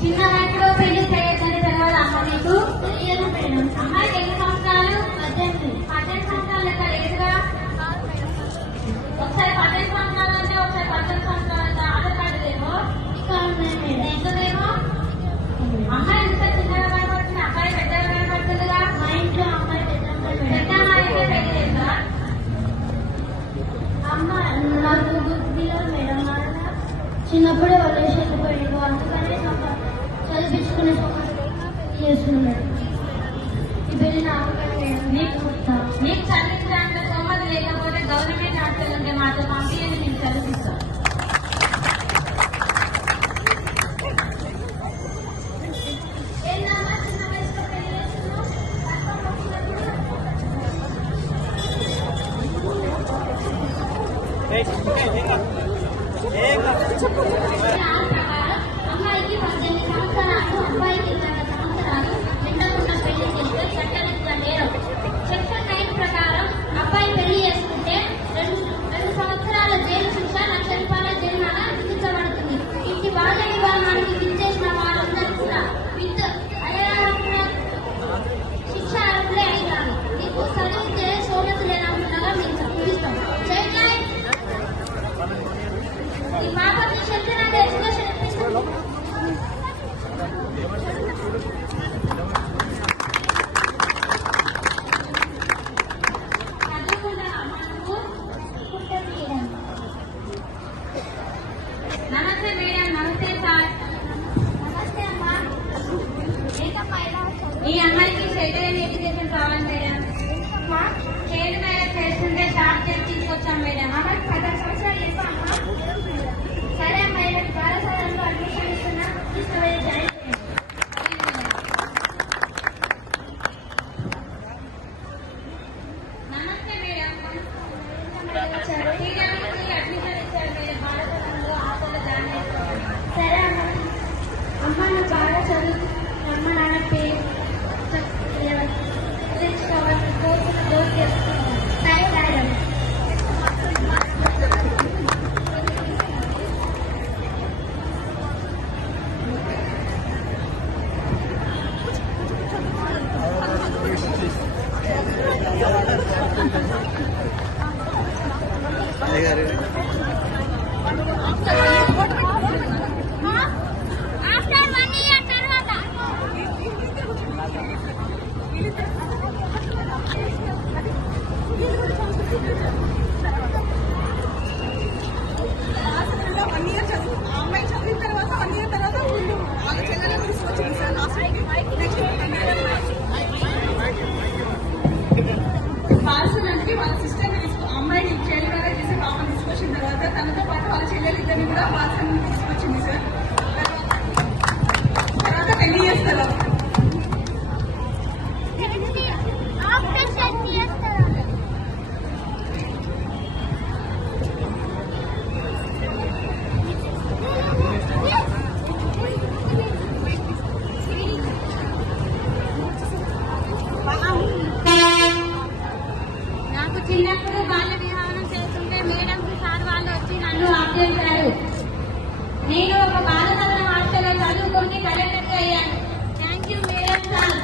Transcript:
చిన్ననాటిలో పెళ్లి చేయొద్దని తెలవాలి అమ్మ నీకు తెలియదు మేడం. అమ్మాయికి ఎన్ని సంవత్సరాలు? 18 సంవత్సరాలు లెక్క లేదుగా. ఒకసారి 18 సంవత్సరాలు అంటే ఒకసారి 18 సంవత్సరాలు అంటే ఆధార్ కార్డు లేమో ఇక్కడ ఉన్నాయి మేడం. ఎంతదేమో అమ్మాయి ఎంత చిన్నగా కనపడుతుంది, అబ్బాయి పెద్దగా కనపడుతుందిగా. మా ఇంట్లో అమ్మాయి పెద్ద అమ్మాయి అయితే పెళ్లి చేస్తా. అమ్మ నాకు గుర్తులేదు మేడం. చిన్నప్పుడే వదిలేసి వెళ్ళిపోయాడు, అందుకనే చదివించుకునే చేస్తున్నాడు. ఈ పెళ్లి నీకు చదివించడానికి సొమ్మతి లేకపోతే గవర్నమెంట్ హాస్టల్ ఉంటే మాతో పంపించండి, నేను చదివిస్తాను. అమ్మాయికి 18 సంవత్సరాలు, అబ్బాయికి 20 సంవత్సరాలు నిండకుండా పెళ్లి చేస్తే చట్టరీత్యా నేరం. సెక్షన్ 9 ప్రకారం అబ్బాయి పెళ్లి చేసుకుంటే 2 సంవత్సరాల జైలు శిక్ష, ₹1,00,000 జరిమానా విధించబడుతుంది. ఇంటి బాల్య వివాహానికి విచ్చేసిన వారందరూ కూడా శిక్ష అర్హులే అయినారు. నీకు చదివితే సోమతి లేనకుండా మేము చదివిస్తాం. ఈ బాబు చెప్తున్నాడు ఎడ్యుకేషన్ ఇప్పిస్తాం. నమస్తే మేడం. నమస్తే సార్. నమస్తే అమ్మా. ఈ అమ్మాయికి సెటిల్ ఎడ్యుకేషన్ కావాలి మేడం. చైల్డ్ మ్యారేజ్ చేస్తుంటే షార్ట్ చేసి తీసుకొచ్చాం మేడం. అమ్మాయికి 18 సంవత్సరాలు చెప్పమ్మా. సరే అమ్మా, కళాశాలలో అడ్మిషన్ ఇస్తున్నా, తీసుకువెళ్ళి జాయిన్ చేయండి. నమస్తే మేడం. అడ్మిషన్ ఇచ్చారు మేడం. కళాశాలలో హాస్టల్లో జాయిన్ చేస్తాను. సరే అమ్మ. అమ్మ నువ్వు బాగా చదువు. అమ్మ నాన్న పేరు కోర్సులు డోర్ చేస్తున్నాను. సరే మేడం. ఆఫ్టర్ 1 ఇయర్ తర్వాత అమ్మాయి చదివిన తర్వాత 1 ఇయర్ తర్వాత వాళ్ళ చెల్లెలను తీసుకొచ్చింది సార్. పాల్సడానికి వాళ్ళ సిస్టర్ అమ్మాయిని చైల్డ్ మ్యారేజ్ చేసి పాపను తీసుకొచ్చిన తర్వాత తనతో పాటు వాళ్ళ చెల్లెలిద్దరిని కూడా పాల్సన్ తీసుకొచ్చింది సార్. తర్వాత పెళ్లి చేస్తారు. నాకు చిన్నప్పుడు బాల్య వివాహం చేస్తుంటే మేడం సార్ వాళ్ళు వచ్చి నన్ను ఆపేశారు. నేను ఒక బాలసదన హాస్టల్లో చదువుకొని కలెక్టర్ అయ్యాను. Thank you madam sir.